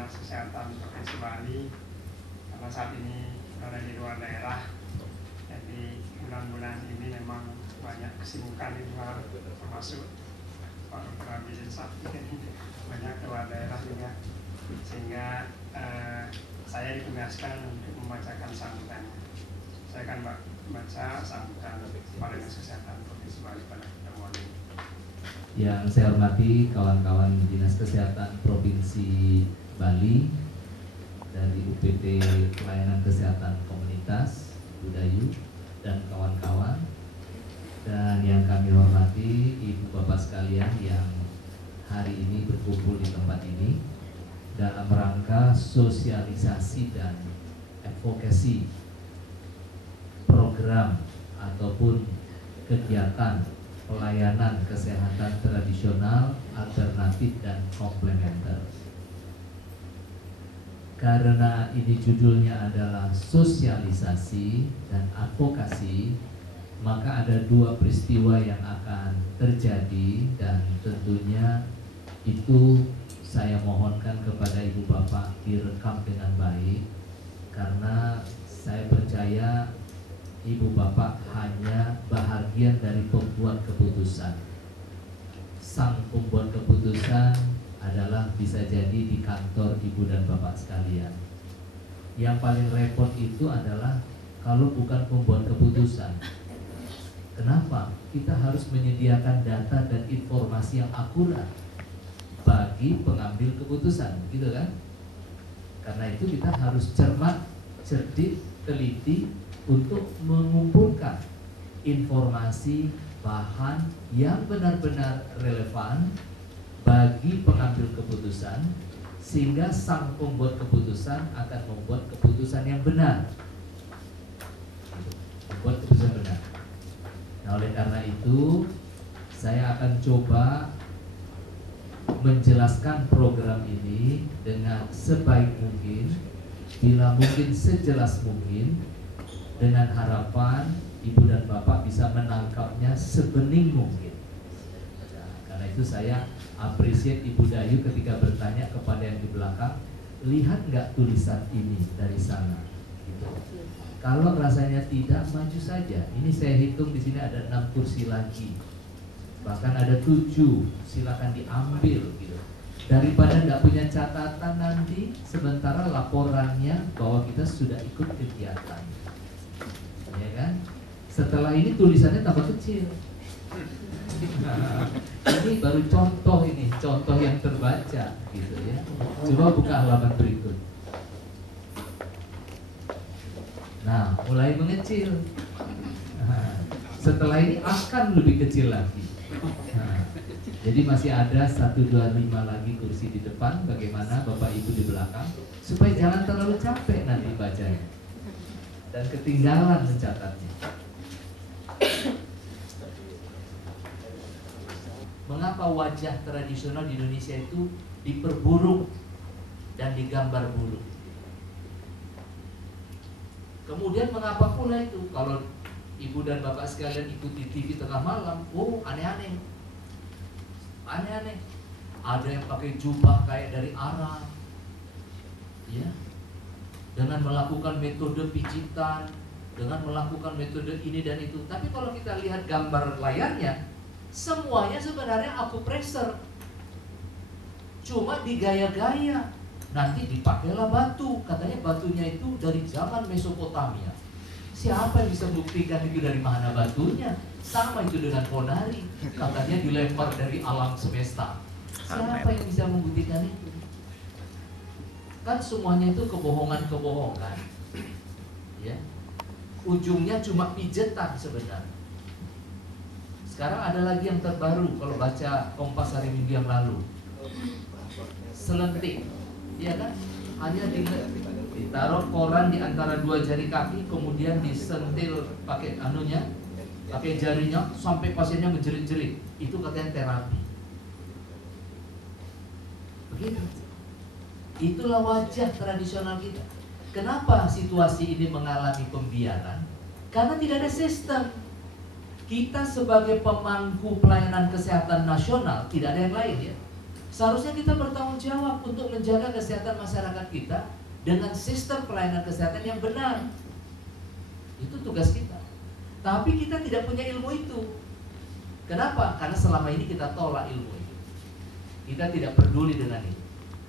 Dinas Kesehatan Provinsi Bali, karena saat ini berada di luar daerah. Jadi bulan-bulan ini memang banyak kesibukan di luar, termasuk Pak Dr. Abidin Sakti banyak keluar daerah juga, sehingga saya ditugaskan untuk membacakan sambutannya. Saya akan baca sambutan Kepala Dinas Kesehatan Provinsi Bali pada pertemuan ini. Yang saya hormati kawan-kawan Dinas Kesehatan Provinsi Bali dari UPT Pelayanan Kesehatan Komunitas Budayu dan kawan-kawan, dan yang kami hormati Ibu Bapak sekalian yang hari ini berkumpul di tempat ini dalam rangka sosialisasi dan advokasi program ataupun kegiatan pelayanan kesehatan tradisional, alternatif, dan komplementer. Karena ini judulnya adalah sosialisasi dan advokasi, maka ada dua peristiwa yang akan terjadi, dan tentunya itu saya mohonkan kepada Ibu Bapak direkam dengan baik, karena saya percaya Ibu Bapak hanya bahagian dari pembuat keputusan. Sang pembuat keputusan adalah bisa jadi di kantor Ibu dan Bapak sekalian. Yang paling repot itu adalah kalau bukan pembuat keputusan. Kenapa? Kita harus menyediakan data dan informasi yang akurat bagi pengambil keputusan, gitu kan? Karena itu kita harus cermat, cerdik, teliti untuk mengumpulkan informasi bahan yang benar-benar relevan bagi pengambil keputusan, sehingga sang pembuat keputusan akan membuat keputusan yang benar. Membuat keputusan benar. Nah, oleh karena itu saya akan coba menjelaskan program ini dengan sebaik mungkin, bila mungkin sejelas mungkin, dengan harapan Ibu dan Bapak bisa menangkapnya sebening mungkin. Nah, karena itu saya appreciate Ibu Dayu ketika bertanya kepada yang di belakang, lihat nggak tulisan ini dari sana? Gitu. Kalau rasanya tidak, maju saja. Ini saya hitung di sini ada 6 kursi lagi, bahkan ada 7. Silakan diambil gitu. Daripada nggak punya catatan nanti, sementara laporannya bahwa kita sudah ikut kegiatan. Ya kan? Setelah ini tulisannya tambah kecil. Nah, ini baru contoh, ini contoh yang terbaca gitu ya. Coba buka halaman berikut. Nah, mulai mengecil. Nah, setelah ini akan lebih kecil lagi. Nah, jadi masih ada 1, 2, 5 lagi kursi di depan. Bagaimana Bapak Ibu di belakang, supaya jangan terlalu capek nanti bacanya dan ketinggalan mencatatnya. Mengapa wajah tradisional di Indonesia itu diperburuk dan digambar buruk? Kemudian mengapa pula itu kalau Ibu dan Bapak sekalian ikuti TV tengah malam, oh aneh-aneh. Aneh-aneh. Ada yang pakai jubah kayak dari Arab. Ya. Dengan melakukan metode pijitan, dengan melakukan metode ini dan itu. Tapi kalau kita lihat gambar layarnya, semuanya sebenarnya akupressor. Cuma digaya-gaya. Nanti dipakailah batu. Katanya batunya itu dari zaman Mesopotamia. Siapa yang bisa buktikan itu dari mana batunya? Sama itu dengan ponari. Katanya dilempar dari alam semesta. Siapa yang bisa membuktikan itu? Kan semuanya itu kebohongan-kebohongan. Ya. Ujungnya cuma pijetan sebenarnya. Sekarang ada lagi yang terbaru kalau baca Kompas hari Minggu yang lalu. Selentik. Iya kan? Hanya ditaruh koran di antara 2 jari kaki, kemudian disentil pakai anunya, pakai jarinya sampai pasiennya menjerit-jerit. Itu katanya terapi. Begitu. Itulah wajah tradisional kita. Kenapa situasi ini mengalami pembiaran? Karena tidak ada sistem. Kita sebagai pemangku pelayanan kesehatan nasional, tidak ada yang lain ya. Seharusnya kita bertanggung jawab untuk menjaga kesehatan masyarakat kita dengan sistem pelayanan kesehatan yang benar. Itu tugas kita. Tapi kita tidak punya ilmu itu. Kenapa? Karena selama ini kita tolak ilmu itu. Kita tidak peduli dengan itu.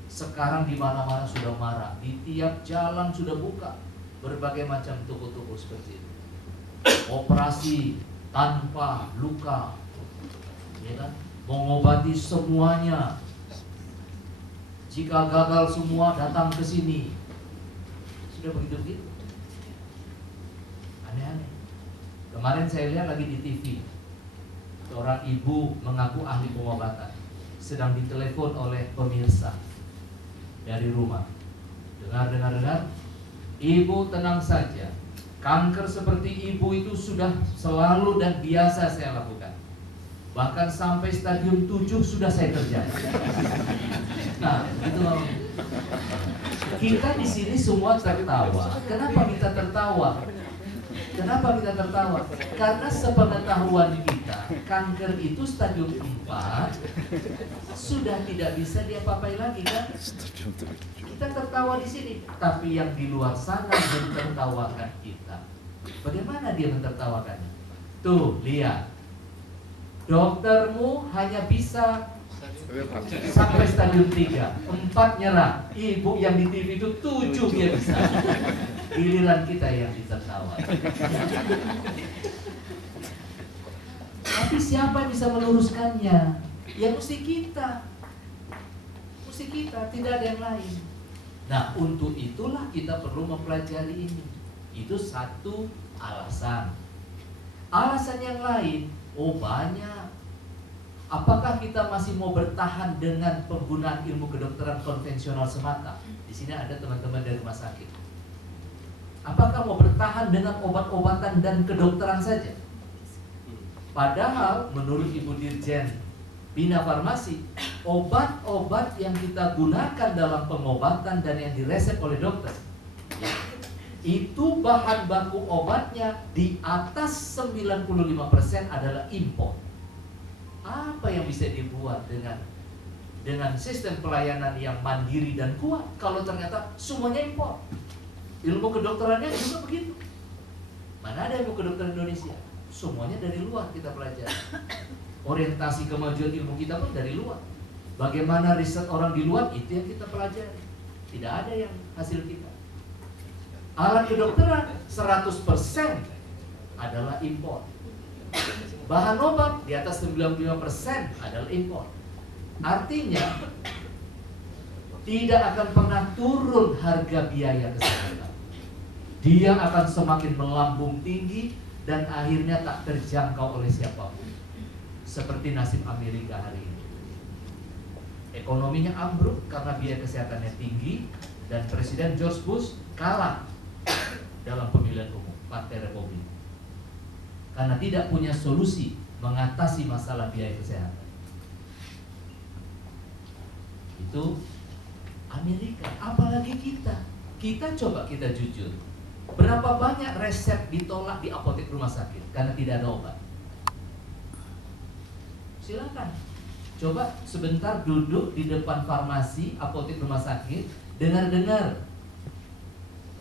Sekarang di mana-mana sudah marah, di tiap jalan sudah buka berbagai macam toko-toko seperti itu. Operasi tanpa luka, ya kan? Mengobati semuanya. Jika gagal semua datang ke sini. Sudah begitu. Aneh-aneh. Kemarin saya lihat lagi di TV, seorang ibu mengaku ahli pengobatan, sedang ditelepon oleh pemirsa dari rumah. Dengar. Ibu tenang saja. Kanker seperti ibu itu sudah selalu dan biasa saya lakukan. Bahkan sampai stadium 7 sudah saya kerjakan. Nah, itu kita di sini semua tertawa. Kenapa kita tertawa? Karena sepengetahuan kita, kanker itu stadium 4 sudah tidak bisa diapa-apai lagi kan? Kita tertawa di sini, tapi yang di luar sana mentertawakan kita. Bagaimana dia mentertawakannya? Tuh, lihat. Doktermu hanya bisa sampai stadium 3, 4 nyerah. Ibu yang di TV itu 7 dia bisa. Giliran kita yang ditertawa. Tapi siapa yang bisa meluruskannya? Ya mesti kita. Tidak ada yang lain. Nah, untuk itulah kita perlu mempelajari ini. Itu satu alasan. Alasan yang lain, banyak. Apakah kita masih mau bertahan dengan penggunaan ilmu kedokteran konvensional semata? Di sini ada teman-teman dari rumah sakit. Apakah mau bertahan dengan obat-obatan dan kedokteran saja? Padahal menurut Ibu Dirjen Bina Farmasi, obat-obat yang kita gunakan dalam pengobatan dan yang diresep oleh dokter, itu bahan baku obatnya di atas 95% adalah impor. Apa yang bisa dibuat dengan sistem pelayanan yang mandiri dan kuat kalau ternyata semuanya impor? Ilmu kedokterannya juga begitu. Mana ada ilmu kedokteran Indonesia? Semuanya dari luar kita pelajari. Orientasi kemajuan ilmu kita pun dari luar. Bagaimana riset orang di luar, itu yang kita pelajari. Tidak ada yang hasil kita. Alat kedokteran 100% adalah impor. Bahan obat di atas 95% adalah impor. Artinya tidak akan pernah turun harga biaya kesehatan. Dia akan semakin melambung tinggi dan akhirnya tak terjangkau oleh siapapun. Seperti nasib Amerika hari ini. Ekonominya ambruk karena biaya kesehatannya tinggi dan Presiden George Bush kalah dalam pemilihan umum Partai Republik karena tidak punya solusi mengatasi masalah biaya kesehatan. Itu Amerika, apalagi kita. Kita coba kita jujur. Berapa banyak resep ditolak di apotek rumah sakit karena tidak ada obat? Silakan. Coba sebentar duduk di depan farmasi, apotek rumah sakit, dengar-dengar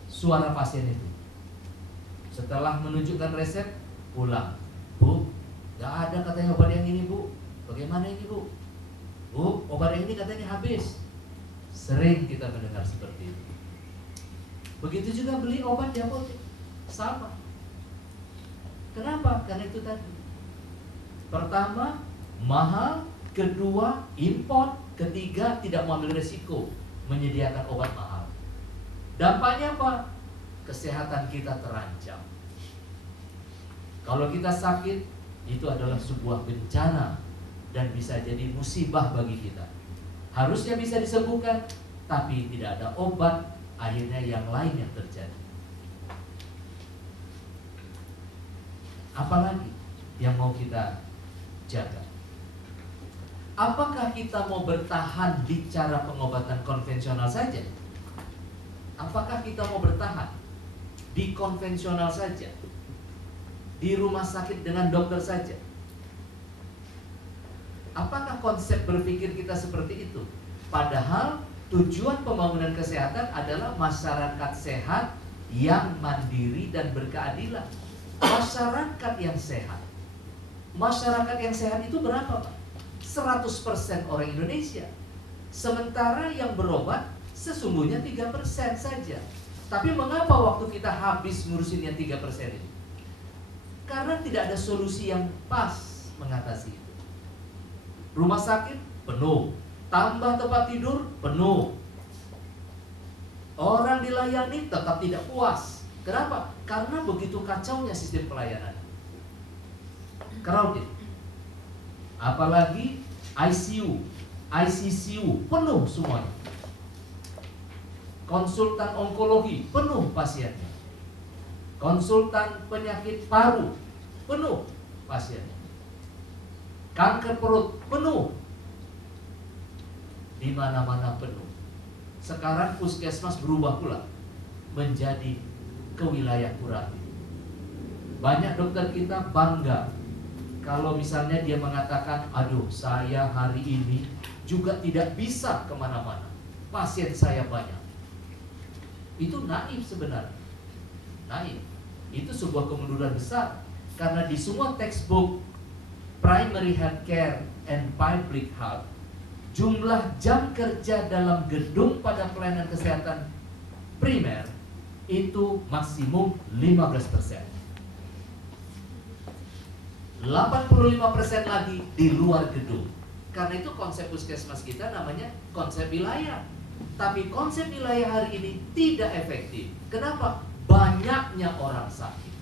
suara pasien itu. Setelah menunjukkan resep, pulang. Bu, gak ada katanya obat yang ini, Bu. Bagaimana ini, Bu? Bu, obat yang ini katanya habis. Sering kita mendengar seperti itu. Begitu juga beli obat di apotek, sama. Kenapa? Karena itu tadi. Pertama, mahal. Kedua, impor. Ketiga, tidak mau ambil resiko menyediakan obat mahal. Dampaknya apa? Kesehatan kita terancam. Kalau kita sakit, itu adalah sebuah bencana dan bisa jadi musibah bagi kita. Harusnya bisa disembuhkan, tapi tidak ada obat, akhirnya yang lain yang terjadi. Apalagi yang mau kita jaga? Apakah kita mau bertahan di cara pengobatan konvensional saja? Apakah kita mau bertahan di konvensional saja? Di rumah sakit dengan dokter saja? Apakah konsep berpikir kita seperti itu? Padahal tujuan pembangunan kesehatan adalah masyarakat sehat yang mandiri dan berkeadilan. Masyarakat yang sehat. Masyarakat yang sehat itu berapa, Pak? 100% orang Indonesia. Sementara yang berobat sesungguhnya 3% saja. Tapi mengapa waktu kita habis ngurusin yang 3% itu? Karena tidak ada solusi yang pas mengatasi itu. Rumah sakit penuh, tambah tempat tidur penuh. Orang dilayani tetap tidak puas. Kenapa? Karena begitu kacaunya sistem pelayanan. Crowded. Apalagi ICU, ICCU penuh semuanya. Konsultan onkologi penuh pasiennya. Konsultan penyakit paru penuh pasiennya. Kanker perut penuh. Di mana-mana penuh. Sekarang puskesmas berubah pula menjadi kewilayah kurang. Banyak dokter kita bangga kalau misalnya dia mengatakan, aduh saya hari ini juga tidak bisa kemana-mana, pasien saya banyak. Itu naif sebenarnya. Naif. Itu sebuah kemunduran besar. Karena di semua textbook Primary Health Care and Public Health, jumlah jam kerja dalam gedung pada pelayanan kesehatan primer itu maksimum 15%. 85% lagi di luar gedung. Karena itu konsep puskesmas kita namanya konsep wilayah. Tapi konsep wilayah hari ini tidak efektif. Kenapa? Banyaknya orang sakit.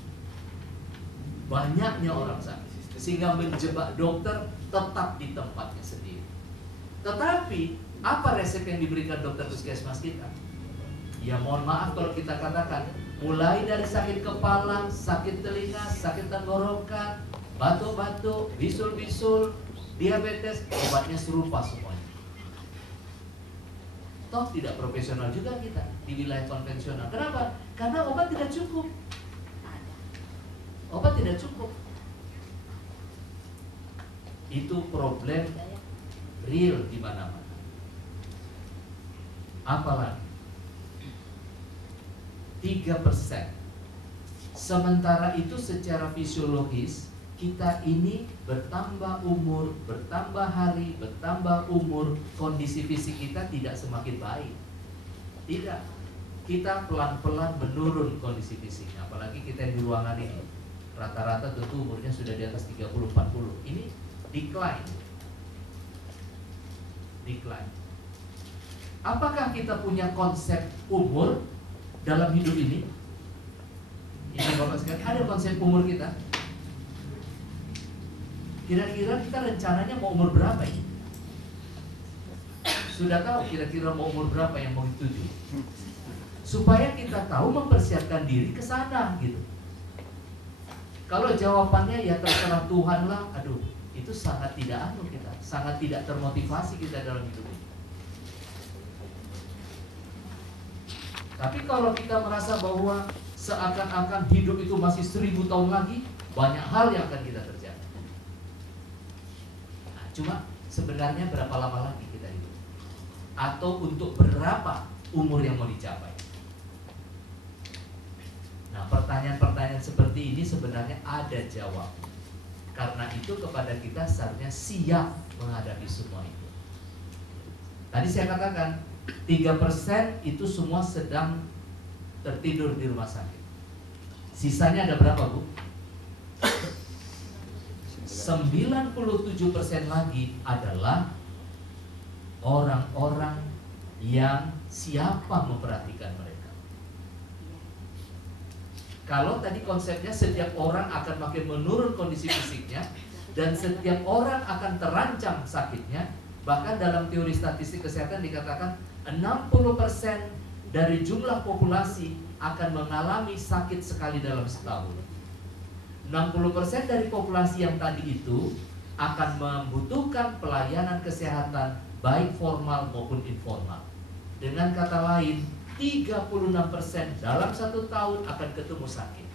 Banyaknya orang sakit. Sehingga menjebak dokter tetap di tempatnya sendiri. Tetapi apa resep yang diberikan dokter puskesmas kita? Ya mohon maaf kalau kita katakan, mulai dari sakit kepala, sakit telinga, sakit tenggorokan, batuk-batuk, bisul-bisul, diabetes, obatnya serupa semuanya. Toh tidak profesional juga kita di wilayah konvensional. Kenapa? Karena obat tidak cukup. Obat tidak cukup. Itu problem real di mana-mana. Apalagi 3%. Sementara itu secara fisiologis kita ini bertambah umur, bertambah hari, bertambah umur, kondisi fisik kita tidak semakin baik. Tidak. Kita pelan-pelan menurun kondisi fisiknya. Apalagi kita yang di ruangan ini, rata-rata tentu umurnya sudah di atas 30-40. Ini decline. Decline. Apakah kita punya konsep umur dalam hidup ini? Ini Bapak sekalian, ada konsep umur kita? Kira-kira kita rencananya mau umur berapa ini? Sudah tahu kira-kira mau umur berapa yang mau dituju? Supaya kita tahu mempersiapkan diri ke sana gitu. Kalau jawabannya ya terserah Tuhan lah, aduh, itu sangat tidak kita, sangat tidak termotivasi kita dalam hidup ini. Tapi kalau kita merasa bahwa seakan-akan hidup itu masih 1000 tahun lagi, banyak hal yang akan kita terjadi. Nah, cuma sebenarnya berapa lama lagi kita hidup? Atau untuk berapa umur yang mau dicapai? Nah, pertanyaan-pertanyaan seperti ini sebenarnya ada jawab. Karena itu kepada kita seharusnya siap menghadapi semua itu. Tadi saya katakan 3% itu semua sedang tertidur di rumah sakit. Sisanya ada berapa, Bu? 97% lagi adalah orang-orang yang siapa memperhatikan mereka. Kalau tadi konsepnya setiap orang akan makin menurun kondisi fisiknya dan setiap orang akan terancam sakitnya, bahkan dalam teori statistik kesehatan dikatakan 60% dari jumlah populasi akan mengalami sakit sekali dalam setahun. 60% dari populasi yang tadi itu akan membutuhkan pelayanan kesehatan baik formal maupun informal. Dengan kata lain, 36% dalam 1 tahun akan ketemu sakit.